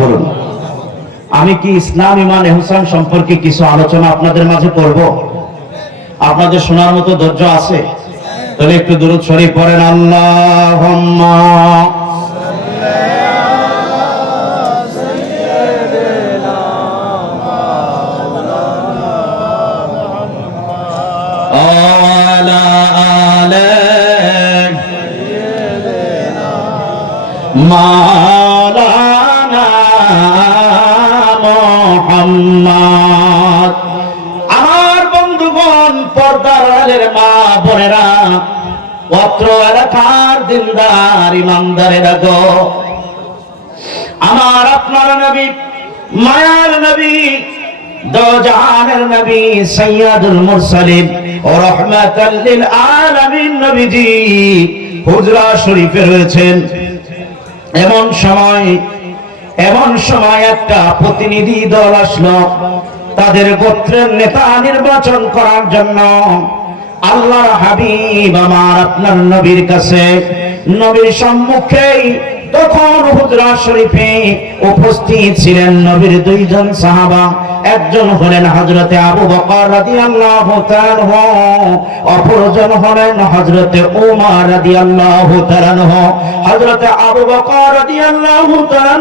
বলুন। আমি কি ইসলাম ইমান এহসান সম্পর্কে কিছু আলোচনা আপনাদের মাঝে করব? আপনাদের শোনার মতো ধৈর্য আছে? তাহলে একটু দূরত শরীফ পড়েন আল্লাহ মোহাম্মদ। আমার বন্ধুগণ, পর্দার আড়ালের মা বোনেরা পত্র এলাকার দিনদার ইমানদারেরা গো। আমার আপনার নবী, মায়ার নবী দোজাহানের নবী, সৈয়দুল মুরসালিন, ও রহমাতাল লিল আলামিন নবীজি, হুজরা শরীফে রয়েছেন। এমন সময় এমন সময় একটা প্রতিনিধি দল আসলো। তাদের গোত্রের নেতা নির্বাচন করার জন্য। আল্লাহ হাবিব আমার আপনার নবীর কাছে। নবীর সম্মুখেই তখন হুজরা শরীফে উপস্থিত ছিলেন নবীর দুইজন সাহাবা। একজন হলেন হযরতে আবু বকর রাদিয়াল্লাহু তাআলা অপরজন হলেন হযরতে ওমর রাদিয়াল্লাহু তাআলা হযরতে আবু বকর রাদিয়াল্লাহু তাআলা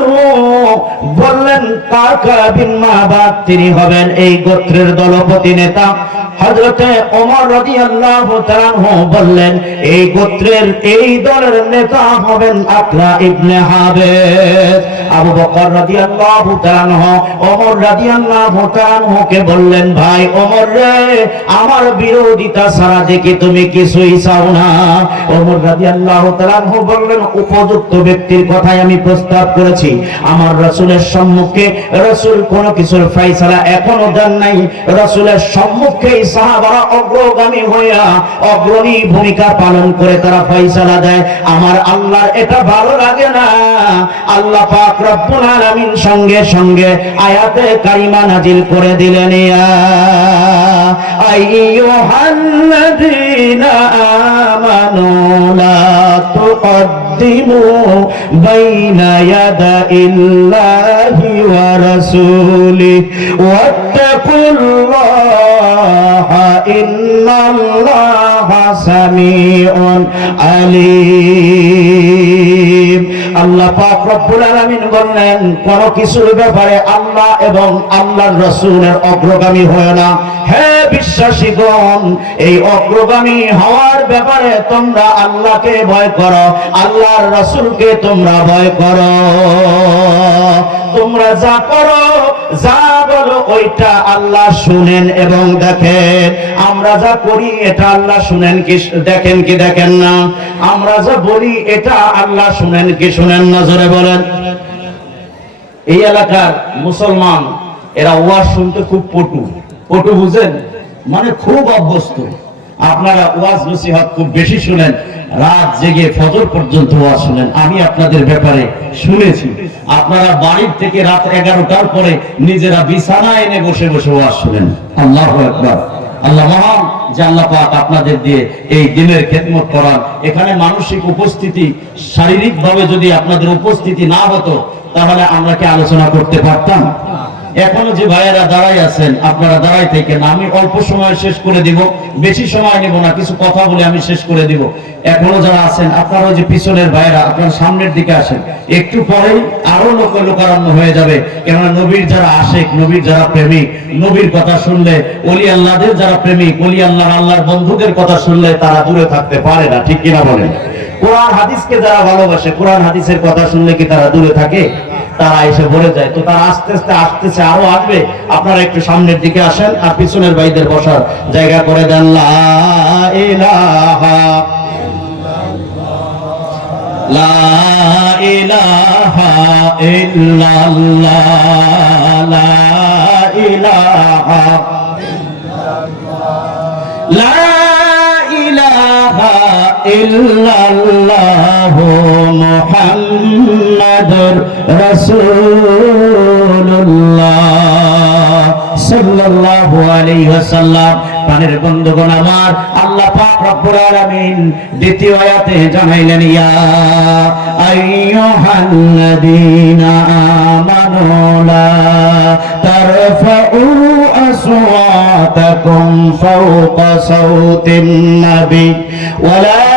বললেন তাকা বিন মাহবাদ তিনি হবেন এই গোত্রের দলপতি নেতা। হযরতে ওমর রাদিয়াল্লাহু তাআলা বললেন, এই গোত্রের, এই দলের নেতা হবেন আকরা ইবনে হাবেস। আবু বকর রাদিয়াল্লাহু তাআলা ওমর রাদিয়াল্লাহু তাআলা কে বললেন, ভাই ওমর রে, আমার বিরোধিতা ছাড়া দেখি তুমি কিছুই চাও না? ওমর রাদিয়াল্লাহু তাআলা বললেন, উপযুক্ত ব্যক্তির কথাই আমি প্রস্তাব করেছি। আমার রাসূলের সম্মুখে রাসূল কোন কিছুর ফয়সালা এখনও দেন নাই। রাসূলের সম্মুখে সাহাবারা অগ্রগামী হইয়া অগ্রণী ভূমিকা পালন করে তারা ফয়সালা দেয়। আমার আল্লাহর এটা ভালো লাগে না। আল্লাহ পাক রব্বুল আলামিন সঙ্গে সঙ্গে আয়াতে কারিমা নাজিল করে দিলেন, ইয়া আইয়ুহাল্লাযীনা আমানু লা তুকদ্দিমু বাইনা ইয়াদাইল্লাহি ওয়া রাসূলিহি। ওয়াত্তাকুল্লাহা ইন্নাল্লাহা সামিউন আলিম। আল্লাহ পাক রব্বুল আলামিন বললেন, কোন কিছুর ব্যাপারে আল্লাহ এবং আল্লাহর রাসূলের অগ্রগামী হয় না। হে বিশ্বাসীগণ, এই অগ্রগামী হওয়ার ব্যাপারে তোমরা আল্লাহকে ভয় করো, আল্লাহর রাসূলকে তোমরা ভয় করো। তোমরা যা করো, যা বলো, ওইটা আল্লাহ শুনেন এবং দেখেন। আমরা যা করি, এটা আল্লাহ শুনেন কি, দেখেন কি দেখেন না? আমরা যা বলি, এটা আল্লাহ শুনেন কি শুনেন না? জোরে বলেন। এই এলাকার মুসলমান, এরা ওয়াজ শুনতে খুব পটু। পটু বুঝেন? মানে খুব অভ্যস্ত। আপনারা ওয়াজ নসিহত খুব বেশি শুনেন, রাত জেগে ফজর পর্যন্ত ওয়াজ শুনেন, আমি আপনাদের ব্যাপারে শুনেছি। আপনারা বাড়ির থেকে রাত এগারোটার পরে নিজেরা বিছানা এনে বসে বসে ওয়াজ শুনেন। আল্লাহ একবার আল্লাহ মহান, যে আল্লাহ পাক আপনাদের দিয়ে এই দিনের খেদমত করান। এখানে মানসিক উপস্থিতি শারীরিক ভাবে যদি আপনাদের উপস্থিতি না হতো, তাহলে আমরা কি আলোচনা করতে পারতাম? এখনও যে ভাইয়েরা দাঁড়াই আছেন, আপনারা দাঁড়াই থেকে আমি অল্প সময় শেষ করে দিব, বেশি সময় নেব না, কিছু কথা বলে আমি শেষ করে দিব। এখনও যারা আছেন, আপনারা যে পিছনের ভাইয়েরা, আপনারা সামনের দিকে আসেন। একটু পরেই আরও লোক লোকারণ্য হয়ে যাবে। কেননা নবীর যারা আশেক, নবীর যারা প্রেমিক, নবীর কথা শুনলে অলি আল্লাহদের যারা প্রেমিক, অলি আল্লাহর আল্লাহর বন্ধুদের কথা শুনলে তারা দূরে থাকতে পারে না, ঠিক কিনা বলেন? কোরআন হাদিসকে যারা ভালোবাসে, কোরআন হাদিসের কথা শুনলে কি তারা দূরে থাকে? তারা এসে ভরে যায়, তো তারা আস্তে আস্তে আসতেছে, আরও আসবে। আপনারা একটু সামনের দিকে আসেন আর পিছনের ভাইদের বসার জায়গা করে দেন, লা ইল্লাল্লাহ মুহাম্মাদুর রাসূলুল্লাহ সাল্লাল্লাহু আলাইহি ওয়াসাল্লাম। প্রাণের বন্ধুগণ আমার, আল্লাহ পাক রব্বুল আলামিন দ্বিতীয় আয়াতে জানাইলেন, ইয়া আইয়ুহাল্লাযীনা আমানু লা তারফাউ আসওয়াতাকুম ফাওকা সাওতিন নবী, ওয়ালা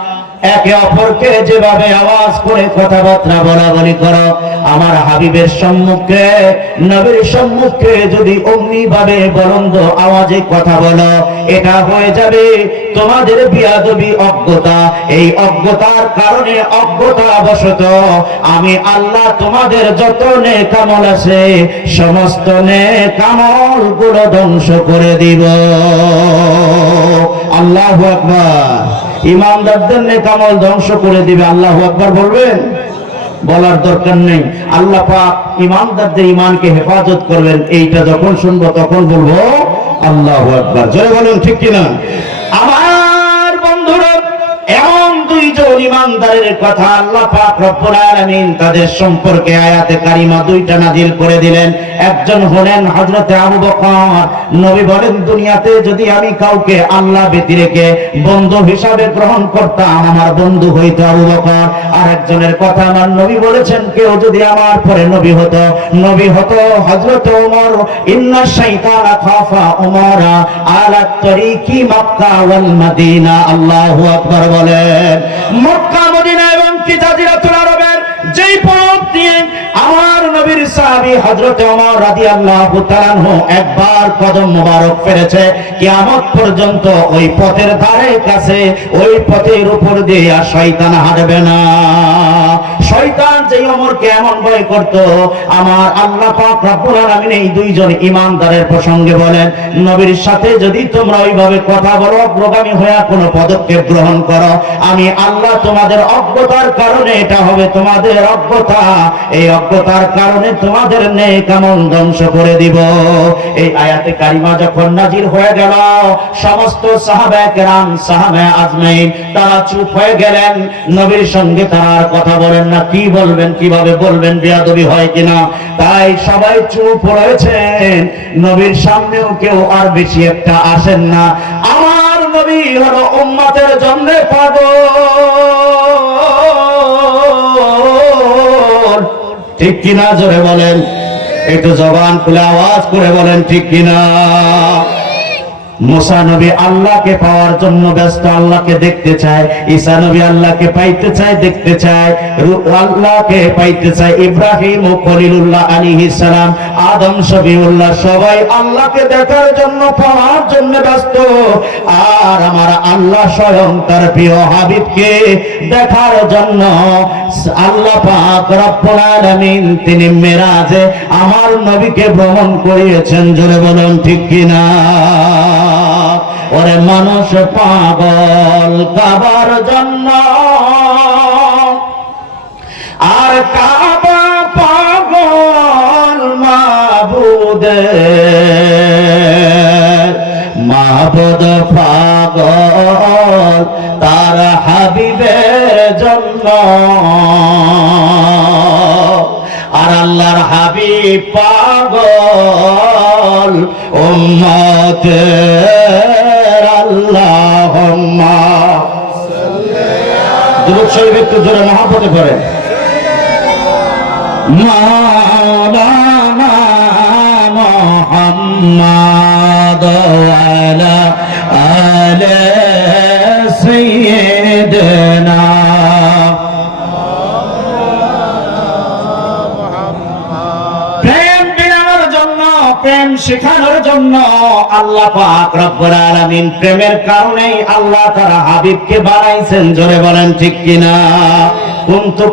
একে অপরকে যেভাবে আওয়াজ করে কথাবার্তা বলা বলি করো, আমার হাবিবের সম্মুখে, নবীর সম্মুখে যদি অমনি ভাবে বলন্দ আওয়াজে কথা বলো, এটা হয়ে যাবে তোমাদের বিয়াদবি অজ্ঞতা। এই অজ্ঞতার কারণে অজ্ঞতা বশত আমি আল্লাহ তোমাদের যত নে কামল আছে, সমস্ত নে কামলগুলো ধ্বংস করে দিব। আল্লাহ আকবার। ইমানদারদের নেকামল ধ্বংস করে দিবে, আল্লাহ আকবার বলবেন? বলার দরকার নেই। আল্লাহ পাক ইমানদারদের ইমানকে হেফাজত করবেন, এইটা যখন শুনব তখন বলব, আল্লাহ আকবার। জয় বলেন, ঠিক কিনা? আমার বন্ধুরা এমন দুইজন ইমানদারের কথা আল্লাহ পাক রব্বুল আলামিন তাদের সম্পর্কে আয়াতে কারিমা দুইটা নাজিল করে দিলেন। একজন হলেন হযরতে আবু বকর। নবী বলেন, দুনিয়াতে যদি আমি কাউকে আল্লাহ ব্যতি রেখে বন্ধু হিসাবে গ্রহণ করতাম, আমার বন্ধু হইতো আবু বকর। আর একজনের কথা আমার নবী বলেছেন, কেউ যদি আমার পরে নবী হতো নবী হতো হযরত ওমর। ইন্না শাইতানা খাফা ওমরা আলা তরিকি মক্কা ওয়াল মদিনা। আল্লাহু আকবার বলেন। মক্কা মদিনা এবং আরবের যেই পথ দিয়ে আমার নবীর সাহাবী হযরত ওমর রাদিয়াল্লাহু তাআলা একবার কদম মোবারক ফেলেছে, কিয়ামত পর্যন্ত ওই পথের ধারে কাছে, ওই পথের উপর দিয়ে আর শয়তান হাঁটবে না। শয়তান যে ওমরকে এমন ভয় করত, আমার আল্লাহ পাক রব্বুল আলামিন এই দুইজন ইমানদারের প্রসঙ্গে বলেন, নবীর সাথে যদি তোমরা ওইভাবে কথা বলো, অগ্রগামী হয়ে কোনো পদক্ষেপ গ্রহণ করো। আমি আল্লাহ তোমাদের অজ্ঞতার কারণে, এটা হবে তোমাদের অজ্ঞতা। এই অজ্ঞতার কারণে তোমাদের নেক আমল ধ্বংস করে দিব। এই আয়াতে কারিমা যখন নাজির হয়ে গেল, সমস্ত সাহাবা কেরাম সাহাবা আজমাইন, তারা চুপ হয়ে গেলেন। নবীর সঙ্গে তারা কথা বলেন না। কি বলবেন, কীভাবে বলবেন, বিয়াদবি হয় কিনা? তাই সবাই চুপ রয়েছেন। নবীর সামনেও কেউ আর বেশি একটা আসেন না। আমার নবী হলো উম্মতের জন্য পাগল। ঠিক কিনা জোরে বলেন? একটু জবান খুলে আওয়াজ করে বলেন, ঠিক কিনা? মুসা নবী আল্লাহকে পাওয়ার জন্য ব্যস্ত, আল্লাহকে দেখতে চায়, ঈসা নবী আল্লাহকে পাইতে চায়, দেখতে চায় আল্লাহকে পাইতে চায়, ইব্রাহিম ও খলিলুল্লাহ আলাইহিস সালাম, আদম শফিউল্লাহ সবাই আল্লাহকে দেখার জন্য, পাওয়ার জন্য ব্যস্ত। আর আমার আল্লাহ স্বয়ং তার প্রিয় হাবিবকে দেখার জন্য, আল্লাহ পাক রব্বুল আলামিন, তিনি মেরাজে আমার নবীকে ভ্রমণ করিয়েছেন, জোরে বলুন ঠিক কিনা? ওরে মানুষ পাগল কাবার জন্য। আর কাবা পাগল মাবুদে মাবুদ পাগল তার হাবিবের জন্য। আর আল্লাহর হাবিব পাগল উম্মতের যুবক শরীফ একটু জোরে মহাপতে করে মাওলানা আল্লাহ পাক রব্বুল আলামিন প্রেমের কারণেই আল্লাহ তারা হাবিবকে বানাইছেন। জোরে বলেন ঠিক কিনা?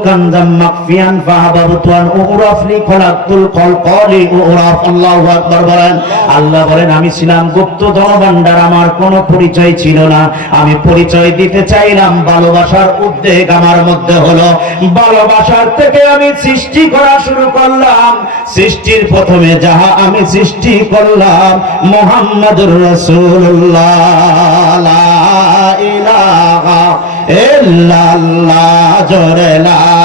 কানজাম মাকফিয়ান ফাহাবাবতু আন উরাফ লি খলাকতুল কলকলি উরাফ আল্লাহু আকবার বলেন, আল্লাহ বলেন, আমি ছিলাম গুপ্ত ধনভাণ্ডার আমার কোনো পরিচয় ছিল না। আমি পরিচয় দিতে চাইলাম, ভালোবাসার উদ্বেগ আমার মধ্যে হলো। ভালোবাসার থেকে আমি সৃষ্টি করা শুরু করলাম। সৃষ্টির প্রথমে যাহা আমি সৃষ্টি করলাম, মোহাম্মদুর রাসূলুল্লাহ লা ইলাহা ইল্লাল্লাহ জোরে লা